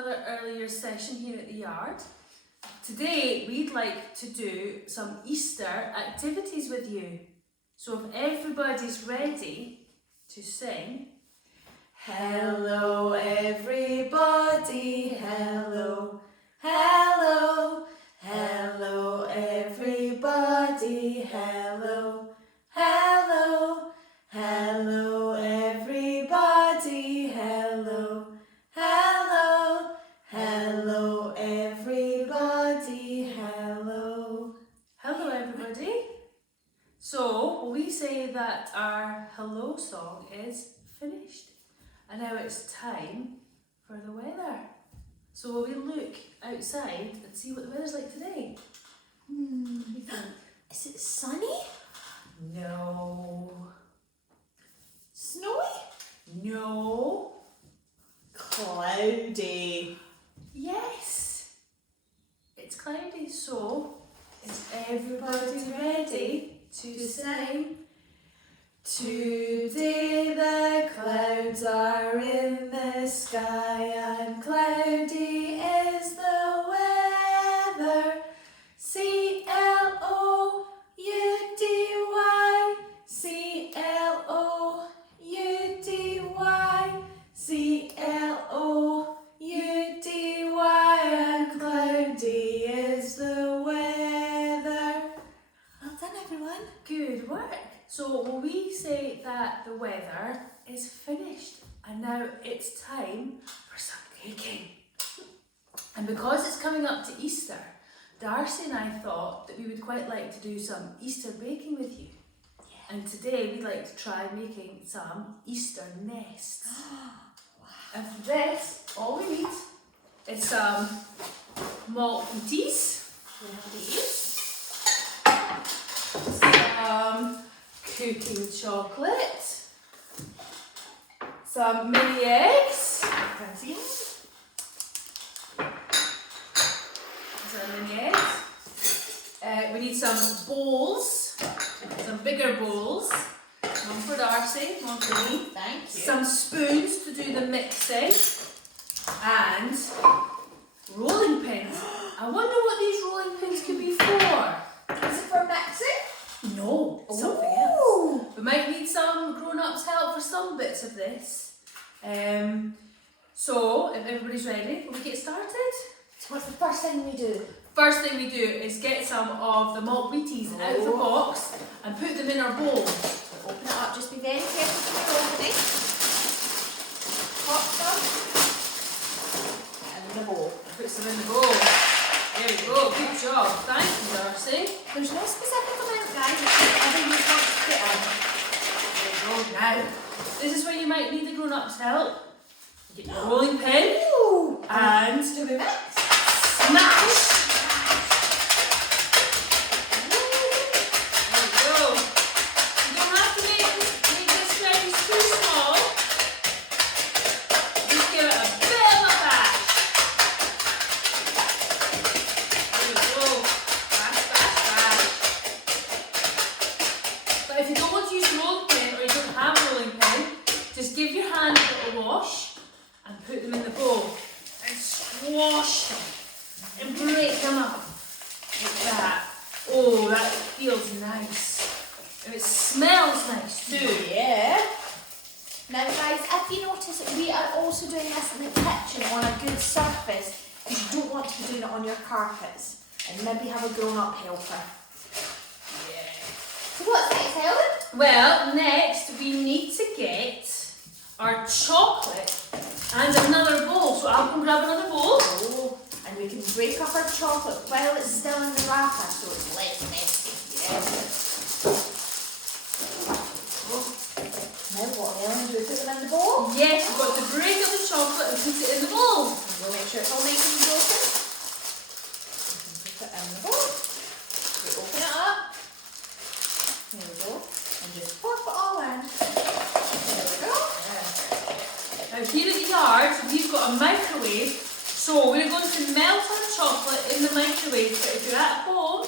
another earlier session here at the yard. Today we'd like to do some Easter activities with you. So if everybody's ready to sing, hello everybody, hello, hello, hello everybody, hello, hello, hello everybody, hello, hello, hello everybody, hello. Hello everybody. So we say that our hello song is finished and now it's time for the weather. So will we look outside and see what the weather's like today? Is it sunny? No. Snowy? No. Cloudy. Yes. It's cloudy, so is everybody ready to sing? Today the clouds are in the sky and cloudy is the weather. C-L-O-U-D-Y, C-L-O-U-D-Y, C-L-O-U-D-Y, and cloudy is the weather. Well done, everyone. Good work. So we say that the weather is finished and now it's time for some baking. And because it's coming up to Easter, Darcie and I thought that we would quite like to do some Easter baking with you. Yeah. And today we'd like to try making some Easter nests. Wow. And for this, all we need is some malt cookies, some cooking chocolate, some mini eggs, we need some bowls, some bigger bowls, one for Darcie, one for me. Thank you. Some spoons to do the mixing, and rolling pins. I wonder what these rolling pins could be for. Is it for mixing? No, something else. We might need some grown-ups' help for some bits of this. So, if everybody's ready, will we get started? So what's the first thing we do? First thing we do is get some of the malt wheaties out of the box and put them in our bowl. Open it up, just be very careful when you're opening. Pop some. And in the bowl. Put some in the bowl. There you go, good job. Thank you, Darcie. There's no specific amount, guys, it's whatever you want to put in. There you go. Now, this is where you might need the grown-ups' help. Get your rolling pin. Ooh. And do we mix? smash! There you go. You don't have to make this slice too small. Just give it a bit of a bash. There you go. Bash, bash, bash. But if you don't want to use a rolling pin or you don't have a rolling pin, just give your hand a little wash and put them in the bowl and squash them and break them up like that. Oh, that feels nice. And it smells nice too. Yeah. Now guys, if you notice, we are also doing this in the kitchen on a good surface because you don't want to be doing it on your carpets. And maybe have a grown-up helper. Yeah. So what's next, Helen? Well, next we need to get our chocolate and another bowl. So I'll go grab another bowl. Oh, and we can break up our chocolate while it's still in the wrapper so it's less messy. Yes. Now what, Helen? Do we put them in the bowl? Yes, we've got to break up the chocolate and put it in the bowl. We'll make sure it's all nice and broken. We can put it in the bowl. We open it up. There we go. And just pop it all in. There we go. Now here at the yard, we've got a microwave, so we're going to melt our chocolate in the microwave. But if you're at home,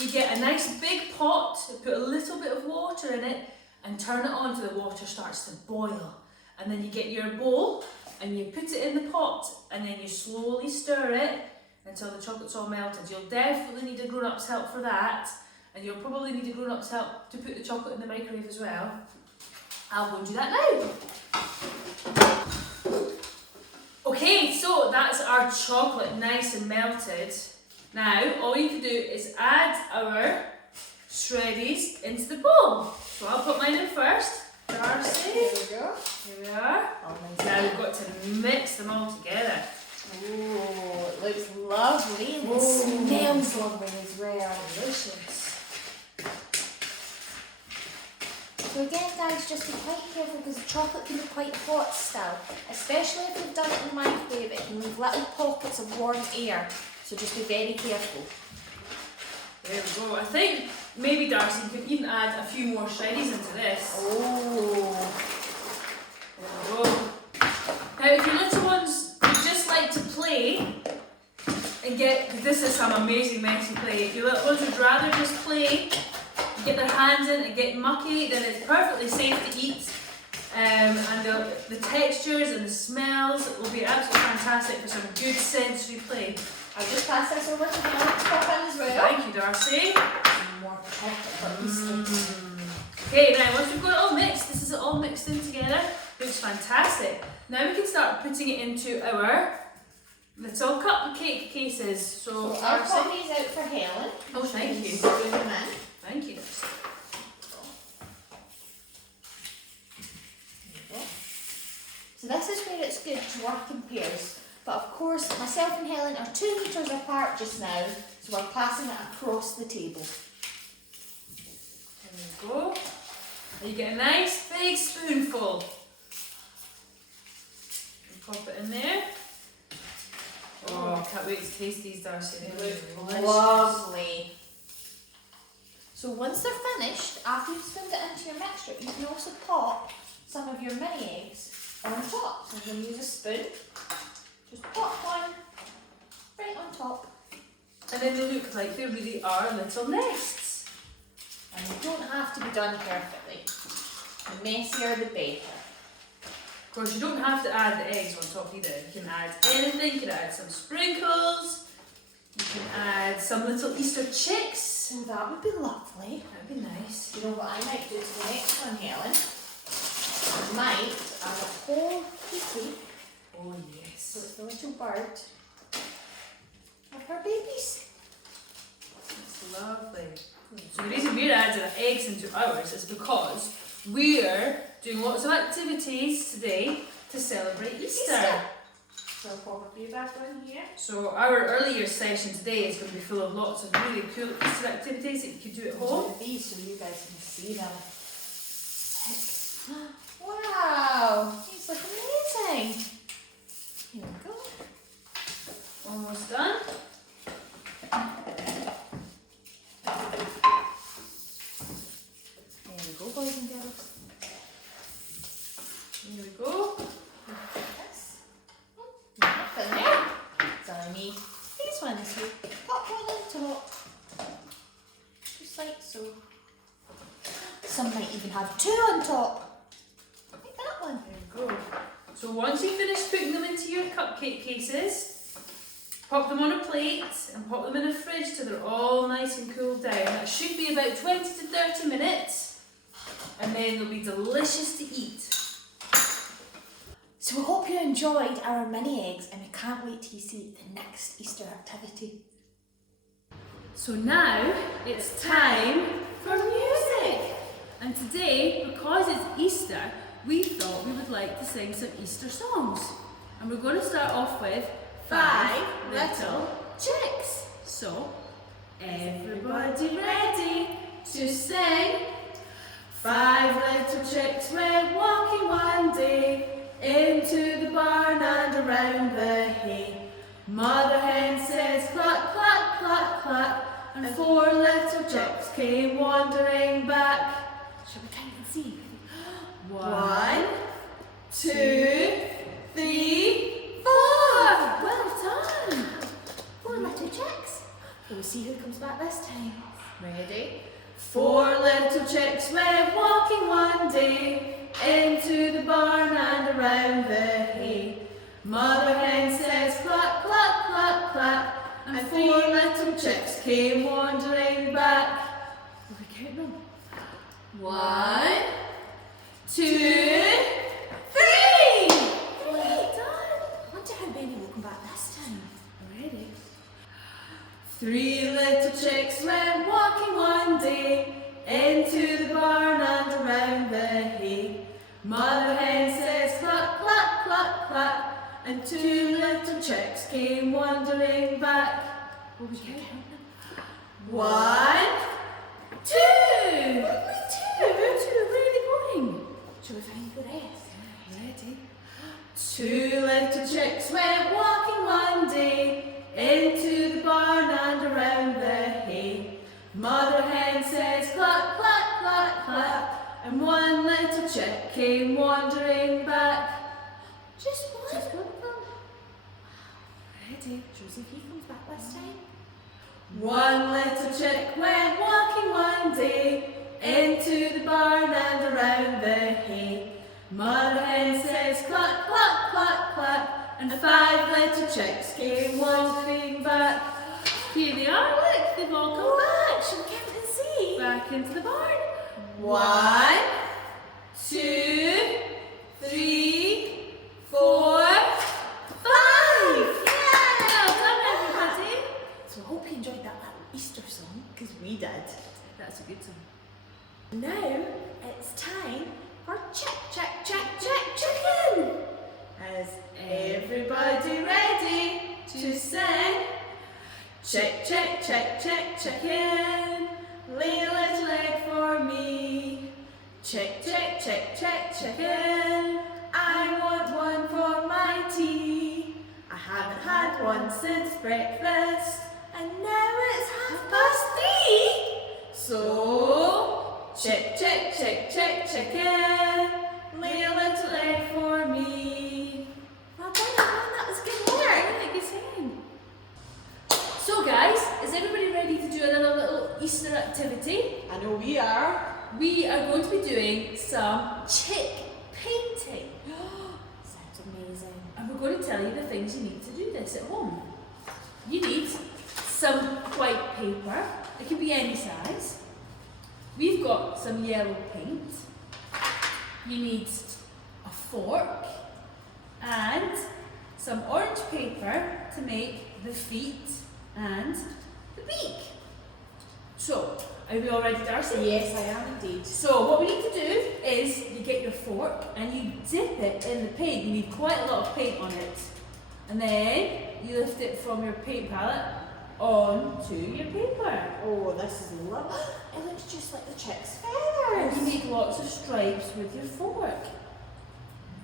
you get a nice big pot, put a little bit of water in it, and turn it on till the water starts to boil. And then you get your bowl and you put it in the pot and then you slowly stir it until the chocolate's all melted. You'll definitely need a grown-up's help for that, and you'll probably need a grown-up's help to put the chocolate in the microwave as well. I'll go and do that now. Okay, so that's our chocolate nice and melted. Now, all you can do is add our shreddies into the bowl. So I'll put mine in first. Darcie. There we go. Here we are. Oh, nice. Now we've got to mix them all together. Oh, it looks lovely and it Ooh. smells lovely as well. Delicious. So again guys, just be quite careful because the chocolate can be quite hot still, especially if you've done it in the microwave. It can leave little pockets of warm air, so just be very careful. There we go. I think maybe Darcie could even add a few more shreddies into this. Oh. There we go. Now if your little ones would just like to play and this is some amazing messy play. If your little ones would rather just play, get their hands in and get mucky, then it's perfectly safe to eat. And the textures and the smells will be absolutely fantastic for some good sensory play. I'll just pass this over to the next pop in as well. Thank you, Darcie. Some more chocolate for Easter. Okay, now once we've got it all mixed, this is all mixed in together. Looks fantastic. Now we can start putting it into our little cupcake cases. So I'll pop these out for Helen. Oh, thank you. Spoon them in. Thank you, Darcie. So this is where it's good to work in pairs. But of course, myself and Helen are 2 metres apart just now, so we're passing it across the table. There we go. And you get a nice big spoonful. And pop it in there. Oh, I can't wait to taste these, Darcie. They look delicious. Lovely. So once they're finished, after you've spooned it into your mixture, you can also pop some of your mini eggs on top. So I'm going to use a spoon. Just pop one right on top. And then they look like they really are little nests. And they don't have to be done perfectly. The messier the better. Of course, you don't have to add the eggs on top either. You can add anything. You can add some sprinkles. You can add some little Easter chicks. So that would be lovely. That'd be nice. You know what I might do to the next one, Helen? I might add a whole kitty. Oh, So yes. it's the little bird of her babies. That's lovely. So the reason we're adding eggs into ours is because we're doing lots of activities today to celebrate Easter. So I'll pop a few back on here. So our earlier session today is going to be full of lots of really cool Easter activities that you can do at home. Look at these so you guys can see them. Wow, these look amazing. Here we go. Almost done. There we go, boys and girls. Here we go. This. Up in there. So I need these ones. So pop one on top. Just like so. Some might even have 2 on top. Like that one. There we go. So once you finish putting them into your cupcake cases, pop them on a plate and pop them in the fridge till they're all nice and cooled down. That should be about 20 to 30 minutes, and then they'll be delicious to eat. So we hope you enjoyed our mini eggs and we can't wait till you see the next Easter activity. So now it's time for music. And today, because it's Easter, we thought we would like to sing some Easter songs. And we're going to start off with 5 Little Chicks. So, everybody ready to sing? 5 little chicks went walking one day into the barn and around the hay. Mother hen says cluck, cluck, cluck, cluck, and 4 little chicks came wandering back. Shall we count and see? 1, 2, 3, 4. Well done. 4 little chicks. We'll see who comes back this time. Ready? 4 little chicks went walking one day into the barn and around the hay. Mother hen says cluck, cluck, cluck, cluck, and 4 little chicks came wandering back. Will we count them? 1, 2, 3! Well done. I wonder how many will come back this time. Ready? 3 little chicks went walking one day into the barn and around the hay. Mother hen says cluck, cluck, cluck, cluck, and 2 little chicks came wandering back. Will we count them? 1, 2! Only 2. Where are they going? Shall we find the rest? Ready? 2 little chicks went walking one day into the barn and around the hay. Mother hen says cluck, cluck, cluck, cluck, and 1 little chick came wandering back. Just one? Just one of them. Ready? Shall we see if he comes back this time? 1 little chick went walking one day into the barn and around the hay. Mother hen says cluck, cluck, cluck, cluck, and 5 little chicks came wandering back. Here they are, look, they've all come back. Shall we count and see? Back into the barn. 1, 2, 3, 4, 5! Well done, everybody. So I hope you enjoyed that little Easter song, because we did. That's a good song. Now it's time for check, check, check, check, chicken! Is everybody ready to sing? Check, check, check, check, chicken. Lay a little egg for me. Check, check, check, check, chicken. I want one for my tea. I haven't had one since breakfast, and now it's 3:30. So, check, check, check, check, chicken. Lay a little egg for me. Well done, everyone. That was good work. Like you're saying. So guys, is everybody ready to do another little Easter activity? I know we are. We are going to be doing some chick painting. Sounds amazing. And we're going to tell you the things you need to do this at home. You need some white paper. It can be any size. We've got some yellow paint. You need a fork and some orange paper to make the feet and the beak. So, are we all ready, Darcy? Yes, I am indeed. So what we need to do is you get your fork and you dip it in the paint. You need quite a lot of paint on it. And then you lift it from your paint palette onto your paper. Oh, this is lovely. It looks just like the chick's And feathers. you make lots of stripes with your fork.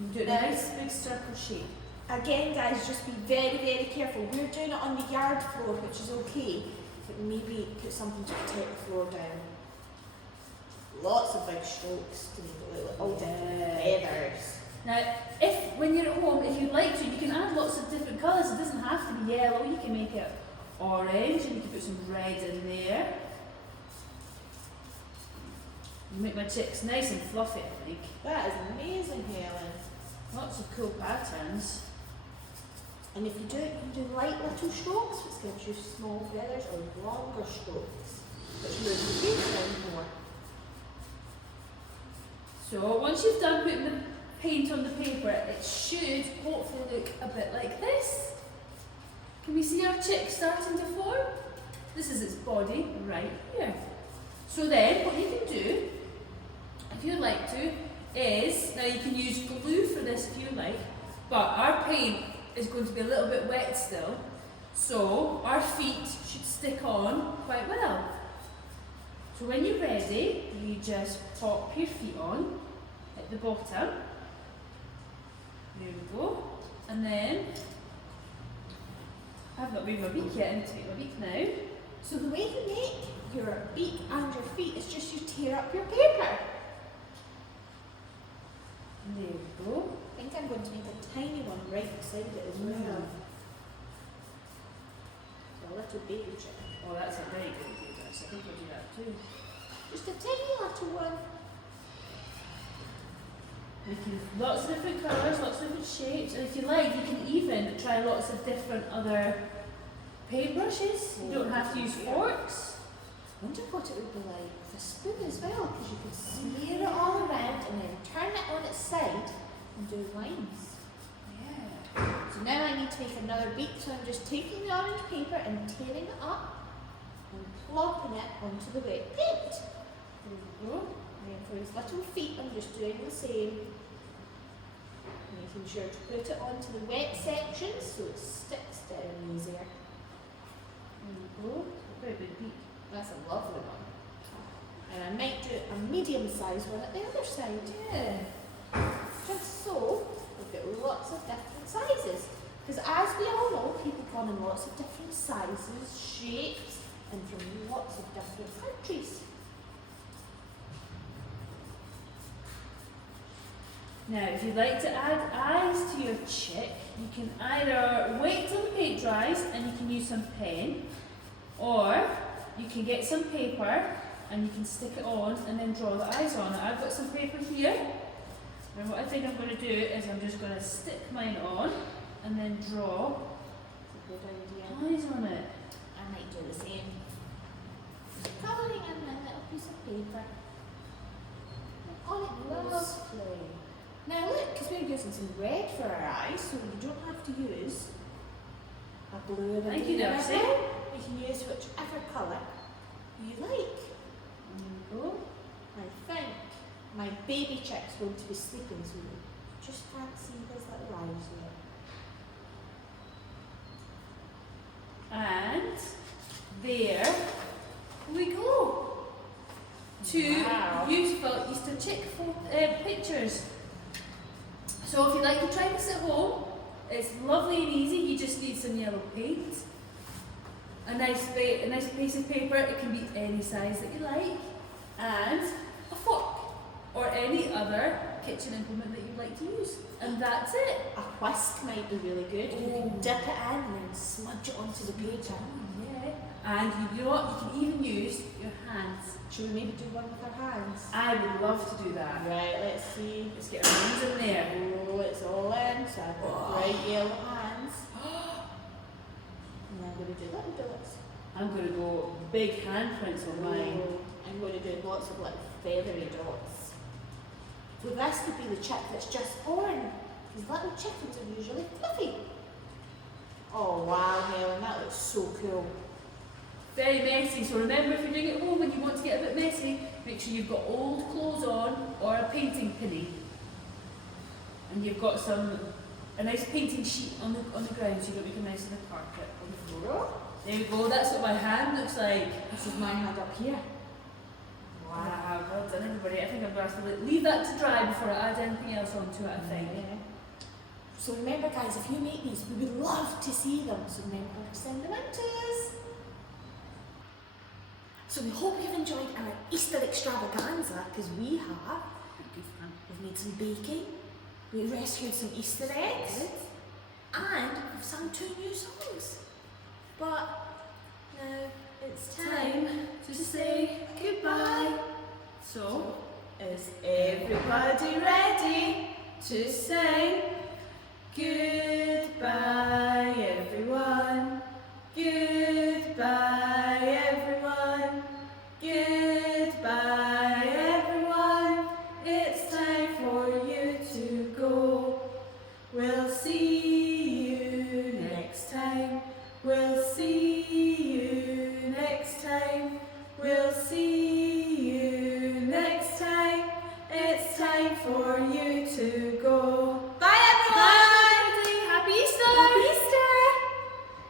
You do it in a nice big circle shape. Again, guys, just be very, very careful. We're doing it on the yard floor, which is okay. But maybe put something to protect the floor down. Lots of big strokes to make it look like all different feathers. Now, when you're at home, if you'd like to, you can add lots of different colours. It doesn't have to be yellow. You can make it orange and you can put some red in there. You make my chicks nice and fluffy, I think. That is amazing, Helen. Lots of cool patterns. And if you do it, you can do light little strokes, which gives you small feathers, or longer strokes, which moves the face down more. So once you've done putting the paint on the paper, it should hopefully look a bit like this. Can we see our chick starting to form? This is its body right here. So then what you can do, if you'd like to, is, now you can use glue for this if you like, but our paint is going to be a little bit wet still, so our feet should stick on quite well. So when you're ready, you just pop your feet on at the bottom. There we go. And then, I've not made my beak yet, I need to make my beak now. So the way to make your beak and your feet is just you tear up your paper. There we go. I think I'm going to make a tiny one right beside it as well. A little baby chick. Oh, that's a very good idea, Darcy. I think I'll do that too. Just a tiny little one. Making lots of different colours, lots of different shapes, and if you like, you can friend that try lots of different other paintbrushes. You don't have to use forks. I wonder what it would be like with a spoon as well, because you could smear it all around and then turn it on its side and do lines. Yeah. So now I need to make another beak, so I'm just taking the orange paper and tearing it up and plopping it onto the wet paint. There we go. And then for his little feet, I'm just doing the same. Making sure to put it onto the wet section so it sticks down easier. There we go. Very big beak. That's a lovely one. And I might do a medium sized one at the other side. Yeah. Just so we've got lots of different sizes. Because as we all know, people come in lots of different sizes, shapes, and from lots of different countries. Now, if you'd like to add eyes to your chick, you can either wait till the paint dries and you can use some pen, or you can get some paper and you can stick it on and then draw the eyes on it. I've got some paper here. And what I think I'm going to do is I'm just going to stick mine on and then draw It's a good idea. eyes on it. I might do the same. Just colouring in a little piece of paper. And on it goes. Lovely. Now look, because we're using some red for our eyes, so you don't have to use a blue or a Thank you, green or a Darcie. red. You can use whichever colour you like. There we go. I think my baby chick's going to be sleeping, so you just can't see his little eyes yet. And there we go. Two Wow. beautiful Easter chick pictures. So if you'd like to try this at home, it's lovely and easy. You just need some yellow paint, a nice piece of paper. It can be any size that you like, and a fork or any other kitchen implement that you'd like to use. And that's it. A whisk might be really good. You Oh. can dip it in and then smudge it onto the paper. Yeah. And you know what? You can even use your hands. Should we maybe do one with our hands? I would love to do that. Right, let's see. Let's get our hands in there. Oh, it's all in. So I've got Oh. bright yellow hands. And I'm going to do little dots. I'm going to go big handprints on mine. Oh, I'm going to do lots of little feathery dots. So this could be the chick that's just born. Because little chickens are usually fluffy. Oh wow, Helen, that looks so cool. Very messy, so remember if you're doing it at home and you want to get a bit messy, make sure you've got old clothes on or a painting pinny. And you've got a nice painting sheet on the ground so you don't make a mess of the carpet on the floor. There we go, that's what my hand looks like. This is my hand up here. Wow, well done everybody. I think I'm going to have to leave that to dry before I add anything else onto it, I think. Yeah. So remember guys, if you make these, we would love to see them. So remember to send them in to us. So we hope you've enjoyed our Easter extravaganza, because we have. We've made some baking, we rescued some Easter eggs, and we've sung 2 new songs. But now it's time to say goodbye. So, is everybody ready to say goodbye, everyone? Goodbye, everyone. Goodbye, everyone. It's time for you to go. We'll see you next time. We'll see you next time. We'll see